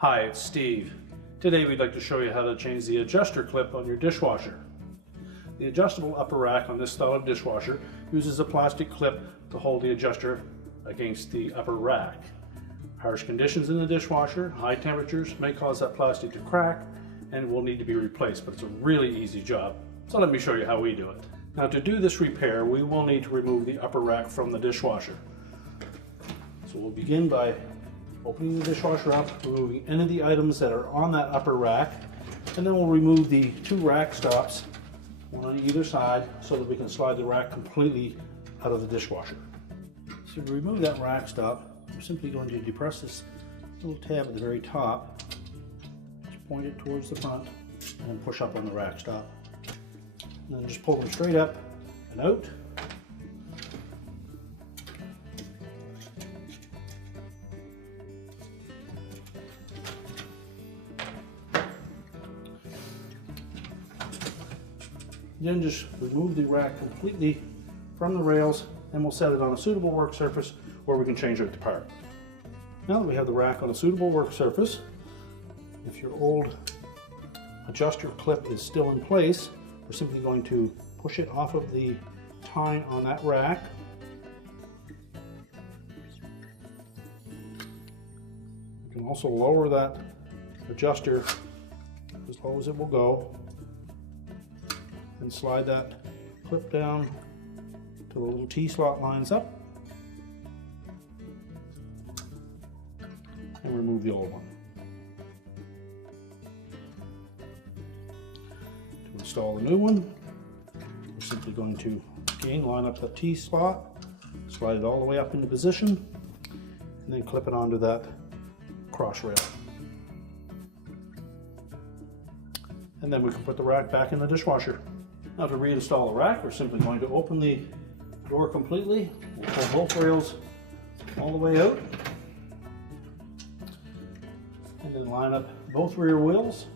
Hi, it's Steve. Today we'd like to show you how to change the adjuster clip on your dishwasher. The adjustable upper rack on this style of dishwasher uses a plastic clip to hold the adjuster against the upper rack. Harsh conditions in the dishwasher, high temperatures may cause that plastic to crack and will need to be replaced, but it's a really easy job. So let me show you how we do it. Now to do this repair, we will need to remove the upper rack from the dishwasher. So we'll begin by opening the dishwasher up, removing any of the items that are on that upper rack, and then we'll remove the two rack stops, one on either side, so that we can slide the rack completely out of the dishwasher. So to remove that rack stop, we're simply going to depress this little tab at the very top, just point it towards the front, and then push up on the rack stop. And then just pull them straight up and out. Then just remove the rack completely from the rails, and we'll set it on a suitable work surface where we can change out the part. Now that we have the rack on a suitable work surface, if your old adjuster clip is still in place, we're simply going to push it off of the tine on that rack. You can also lower that adjuster as low as it will go, and slide that clip down till the little T-slot lines up, and remove the old one. To install the new one, we're simply going to again line up that T-slot, slide it all the way up into position, and then clip it onto that cross rail. And then we can put the rack back in the dishwasher. Now to reinstall the rack, we're simply going to open the door completely. We'll pull both rails all the way out, and then line up both rear wheels.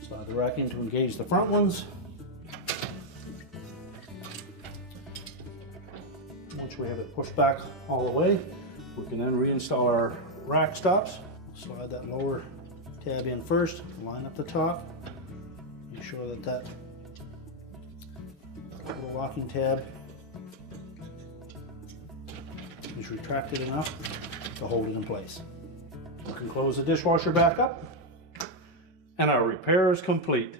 Slide the rack in to engage the front ones. Once we have it pushed back all the way, we can then reinstall our rack stops. Slide that lower tab in first, line up the top. Make sure that that little locking tab is retracted enough to hold it in place. We can close the dishwasher back up, and our repair is complete.